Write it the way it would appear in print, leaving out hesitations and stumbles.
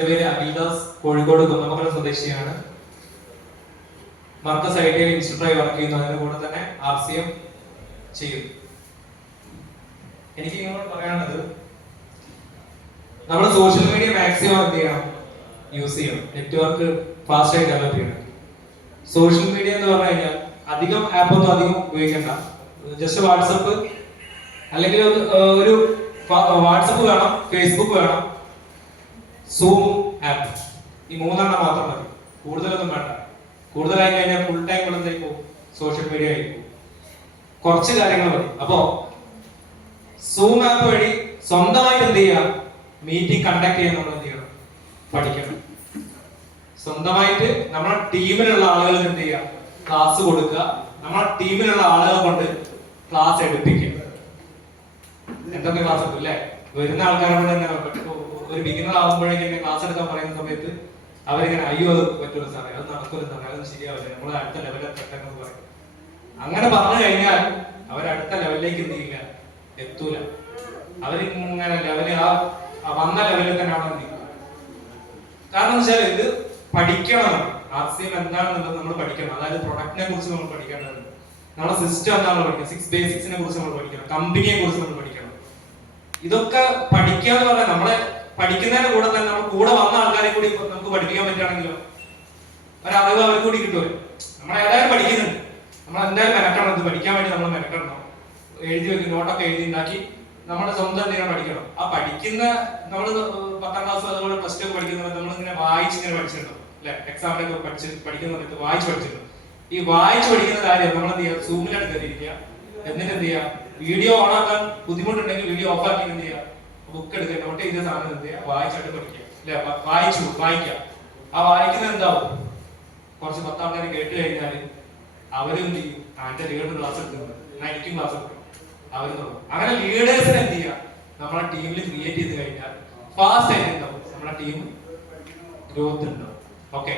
എന്റെ പേര് അഖിൽദാസ്, കോഴിക്കോട് കുന്നമംഗലം സ്വദേശിയാണ്. മർക്കസ് ഐ.ടി.ഐ ഇൻസ്റ്റിറ്റ്യൂട്ടായി വർക്ക് ചെയ്യുന്നു. അതിന്റെ കൂടെ തന്നെ RCM ചെയ്യും. എനിക്ക് നിങ്ങളോട് പറയാനുള്ളത്, നമ്മൾ സോഷ്യൽ മീഡിയ മാക്സിമം എന്ത് ചെയ്യണം, യൂസ് ചെയ്യണം. നെറ്റ്വർക്ക് ഫാസ്റ്റ് ആയി ഡെവലപ്പ് ചെയ്യണം. സോഷ്യൽ മീഡിയ എന്ന് പറഞ്ഞു കഴിഞ്ഞാൽ അധികം ആപ്പൊന്നും അധികം ഉപയോഗിക്കണ്ട. ജസ്റ്റ് വാട്സപ്പ്, അല്ലെങ്കിൽ ഒരു വാട്സപ്പ് വേണം, ഫേസ്ബുക്ക് വേണം, സൂം ആപ്പ്, ഈ മൂന്നെണ്ണം മാത്രം മതി. കൂടുതലൊന്നും വേണ്ട. കൂടുതലായി കഴിഞ്ഞാൽ ഫുൾ ടൈം എന്തായി പോകും, സോഷ്യൽ മീഡിയ ആയി പോകും. കുറച്ച് കാര്യങ്ങൾ മതി. അപ്പോ സൂം ആപ്പ് വഴി സ്വന്തമായിട്ട് എന്ത് ചെയ്യാം, മീറ്റിംഗ് കണ്ടക്ട് ചെയ്യാൻ നമ്മൾ എന്ത് ചെയ്യണം, പഠിക്കണം. സ്വന്തമായിട്ട് നമ്മളെ ടീമിലുള്ള ആളുകൾക്ക് എന്ത് ചെയ്യാം, ക്ലാസ് കൊടുക്കുക. നമ്മളെ ടീമിലുള്ള ആളുകളെ കൊണ്ട് ക്ലാസ് എടുപ്പിക്കുക. എന്തൊക്കെ ക്ലാസ് എടുക്കും അല്ലേ? വരുന്ന ആൾക്കാരോട് തന്നെ ഒരു ബിഗിനർ ആകുമ്പോഴേക്കും ക്ലാസ് എടുക്കാൻ പറയുന്ന സമയത്ത് അവരിങ്ങനെ അയ്യോ അത് പറ്റൂല സാറേ, അത് നടക്കൂല സാറേ, അതൊന്നും ശരിയാവില്ല, നമ്മൾ അടുത്ത ലെവലിൽ എത്തട്ടെന്ന് പറയും. അങ്ങനെ പറഞ്ഞു കഴിഞ്ഞാൽ അവർ അടുത്ത ലെവലിലേക്ക് എന്ത് ചെയ്യില്ല, എത്തൂല. അവരിങ്ങനെ ലെവല് ആ വന്ന ലെവലിൽ തന്നെ അവിടെ നിൽക്കും. കാരണം വെച്ചാൽ ഇത് പഠിക്കണം. RCM എന്താണെന്നുള്ളത് നമ്മൾ പഠിക്കണം. അതായത് പ്രൊഡക്റ്റിനെ കുറിച്ച് നമ്മൾ പഠിക്കേണ്ടതുണ്ട്. നമ്മുടെ സിസ്റ്റം എന്താണെന്ന് പഠിക്കണം. 6 ബേസിക്സിനെ കുറിച്ച് നമ്മൾ പഠിക്കണം. കമ്പനിയെ കുറിച്ച് നമ്മൾ പഠിക്കണം. ഇതൊക്കെ പഠിക്കുക എന്ന് പറഞ്ഞാൽ നമ്മളെ പഠിക്കുന്നതിന്റെ കൂടെ തന്നെ നമ്മൾ കൂടെ വന്ന ആൾക്കാരെ കൂടി നമുക്ക് പഠിപ്പിക്കാൻ പറ്റുകയാണെങ്കിലോ ഒരറിവ് അവർ കൂടി കിട്ടുമല്ലോ. നമ്മൾ ഏതായാലും പഠിക്കുന്നുണ്ട്, നമ്മൾ എന്തായാലും മെനക്കണം. ഇത് പഠിക്കാൻ വേണ്ടി നമ്മൾ മെനക്കണം. എഴുതി വെക്കും, നോട്ടൊക്കെ എഴുതി ഉണ്ടാക്കി നമ്മുടെ സ്വന്തം എന്തെങ്കിലും പഠിക്കണം. ആ പഠിക്കുന്ന നമ്മൾ 10ാം ക്ലാസ് അതുപോലെ +2 ഒക്കെ പഠിക്കുന്ന നമ്മളിങ്ങനെ വായിച്ചിങ്ങനെ പഠിച്ചിട്ടുണ്ടോ അല്ലെ? എക്സാമിനൊക്കെ പഠിക്കുന്ന സമയത്ത് വായിച്ച് പഠിച്ചിട്ടുണ്ടോ? ഈ വായിച്ച് പഠിക്കുന്ന കാര്യം നമ്മൾ എന്ത് ചെയ്യുക, സൂമിലാണ് കയറിയിരിക്കുക. എന്നിട്ട് എന്ത് ചെയ്യുക, വീഡിയോ ഓണാക്കാൻ ബുദ്ധിമുട്ടുണ്ടെങ്കിൽ വീഡിയോ ഓഫ് ആക്കി എന്ത് ചെയ്യുക, ബുക്ക് എടുക്കുക, നോട്ട് ചെയ്ത സാധനം എന്ത് ചെയ്യുക, വായിച്ചായിട്ട് പഠിക്കുക അല്ലെ? വായിക്കുക. ആ വായിക്കുന്നത് എന്താവും, കുറച്ച് 10 ആൾക്കാർ കേട്ട് കഴിഞ്ഞാൽ അവരും എന്ത് ചെയ്യും, എന്റെ ലീഡർ ക്ലാസ് എടുക്കുന്നത്, എനിക്കും ക്ലാസ് എടുക്കണം, അവരും തുടങ്ങും. അങ്ങനെ ലീഡേഴ്സിനെ എന്ത് ചെയ്യുക, നമ്മളെ ടീമിൽ ക്രിയേറ്റ് ചെയ്ത് കഴിഞ്ഞാൽ ഫാസ്റ്റ് ആയിട്ട് ഉണ്ടാവും, നമ്മളെ ടീം ഗ്രോത്ത് ഉണ്ടാവും. ഓക്കെ.